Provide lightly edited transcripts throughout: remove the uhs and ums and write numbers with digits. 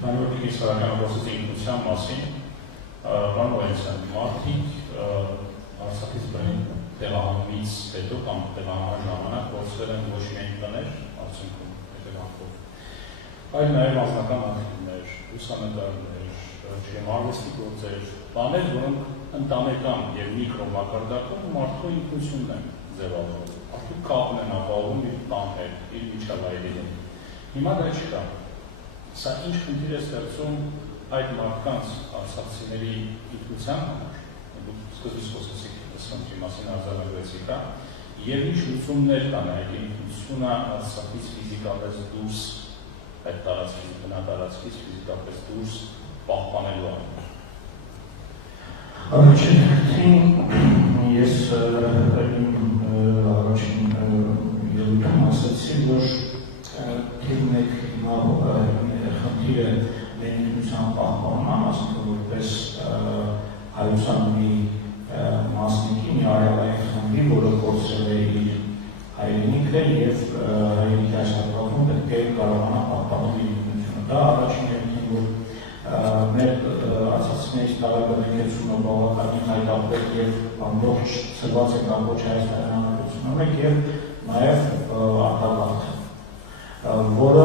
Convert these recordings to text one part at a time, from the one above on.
Քանի որ իսկական խոսեցի ինքնության մասին, բան օրենսան մարդիկ Արցախից բռնի տեղահանումից հետո կամ տեղահանման ժամանակ փորձել են ոչ միայն տներ արդյունքում հետևանքով, այլ նաև անձնական ակտիվներ, լուսանկարներ, արվեստի գործեր, բաներ, որոնք ընտանեկան և միկրո մակարդակում մարդու ինքնությունն են ձևավորում, արդյոք կապն են ապահովում իր տան հետ, իր միջավայրին։ Հիմա դա չկա։ Սա ինչ խնդիր է ստեղծում այդ մարդկանց արցախցիների ինքնության համար, դուք սկզբից խոսեցիք սննդի մասին արձանագրեցիք, և ինչ լուծումներ կան այդ ինքնությունը Արցախից ֆիզիկապես դուրս, այդ տարածքից, բնատարածքից ֆիզիկապես դուրս պահպանելու համար։ Առաջին հերթին ես առաջին ելույթում ասացի, որ թիվ մեկ հիմա խնդիրը մեր ինքնության պահպանման, ասենք որպես հայության մի մասնիկի, մի արևային խմբի, որը կորցրել է իր հայրենիքը և հայրենիքի այս հատվածում պետք է կարողանա պահպանել իր ինքնությունը։ Դա առաջին հերթին, որ մեր արցախցիների տարաբնկեցումը բավականին հայտարարվել և ամբողջ ցրված է ամբողջ Հայաստանի Հանրապետությունում մեկ և նաև արտագաղթը, որը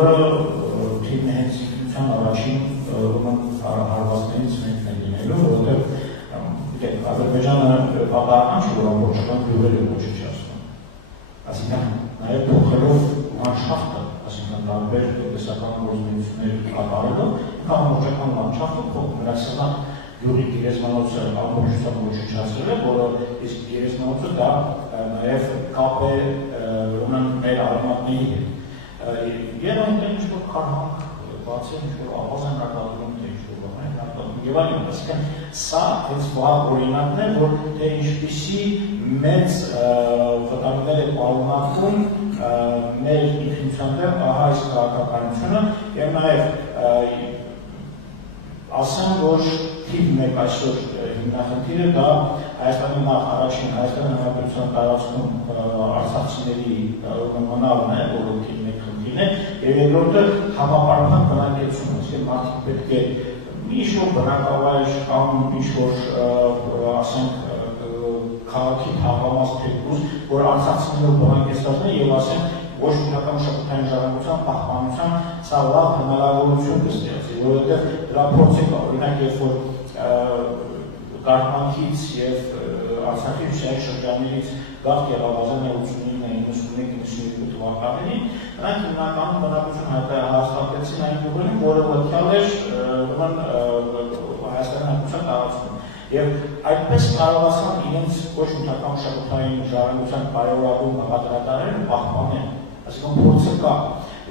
թիվն է հենց ինքնության առաջին հարվածներից մեկն է լինելու, որովհետև Ադրբեջանը պատահական չէ, որ ամբողջական գյուղերը ոչնչացնում, այսինքն նաև փոխելով լանդշաֆտը, այսինքն տարբեր տնտեսական գործունեություններ կատարելով, ամբողջական լանդշաֆտը փոխում, նրանցանալ գյուղի գերեզմանոցը ամբողջությամբ ոչնչացրել է, որը իսկ գերեզմանոցը դա նաև կապ է ունեն մեր արմատների հետ, և այնտեղ ինչ-որ քարհանք բացի ինչ-որ ավազ են արտադրում, թե ինչ-որ բան են արտադրում, և այլն, այսինքն սա հենց վաղ օրինակն է, որ թե ինչպիսի մեծ վտանգներ է պարունակում մեր ինքնության դեմ այս քաղաքականությունը և նաև ասեմ, որ թիվ մեկ այսօր հիմնախնդիրը դա Հայաստանի առաջին Հայաստանի Հանրապետության տարածքում արցախցիների մնալն է, որը թիվ մեկ խնդիրն է, և երկրորդը համապարփակ բնակեցումը, այսինքն մարդիկ պետք է ինչ-որ բնակավայր կամ ինչ-որ ասենք քաղաքի թաղամաս թեկուզ, որ արցախցիներով բնակեցված է և ասենք ոչ բնական մշակութային ժառանգության պահպանության սա լավ հնարավորություն կստեղծի, որովհետև դրա փորձը կա, օրինակ երբ որ Գարմանքից և Արցախի հյուսիսային շրջաններից գաղթ եղավ 1989-91-92 թվականներին, նրանք հիմնականում բնակություն հաստատեցին այն գյուղերին, որը լքյալ էր Հայաստանի Հանրապետության տարածքում։ Եվ այդպես կարողացան իրենց ոչ բնական մշակութային ժառանգության կարևորագույն մեղադրատարները պահպանել, այսինքն փորձը կա։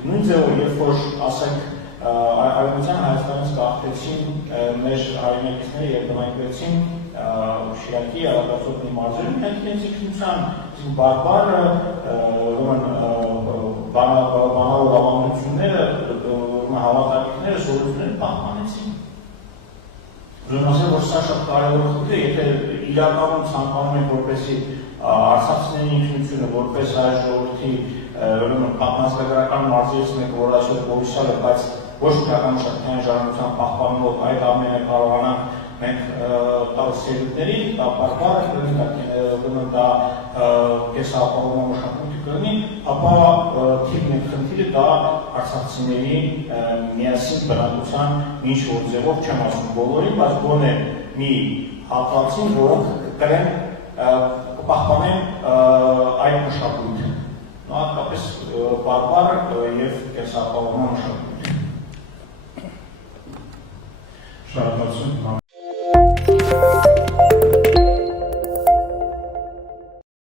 Նույն ձևով, երբ որ ասենք Արևմտյան Հայաստանից գաղթեցին մեր հայրենակիցները և բնակվեցին Շիրակի, Արագածոտնի մարզերում, նրանք իրենց ինքնության բարբառը, բանավոր ավանդությունները, հավատալիքները, սովորույթները պահպանեցին։ Ուզում ասեմ, որ սա շատ կարևոր խնդիր է, եթե իրականում ցանկանում ենք, որպեսզի արցախցիների ինքնությունը, որպես հայ ժողովրդի պատմասկրական մարզերից մեկը, որ այսօր հովիսալ է, բայց ոչ բնական մշակութային ժառանգության պահպանելով այդ ամենը կարողանանք մենք տալ սերունդների, դա բարբառը կլինի, դա կեսապահովման մշակույթը կլինի, ապա թիվ մեկ խնդիրը դա արցախցիների միասին բնակության ինչ-որ ձևով չեմ ասում բոլորին, բայց գոնե մի հատվածին, որոնք կրեն կպահպանեն այդ մշակույթը, հատկապես բարբառը և կեսապահովման մշակույթը։ Շարունակություն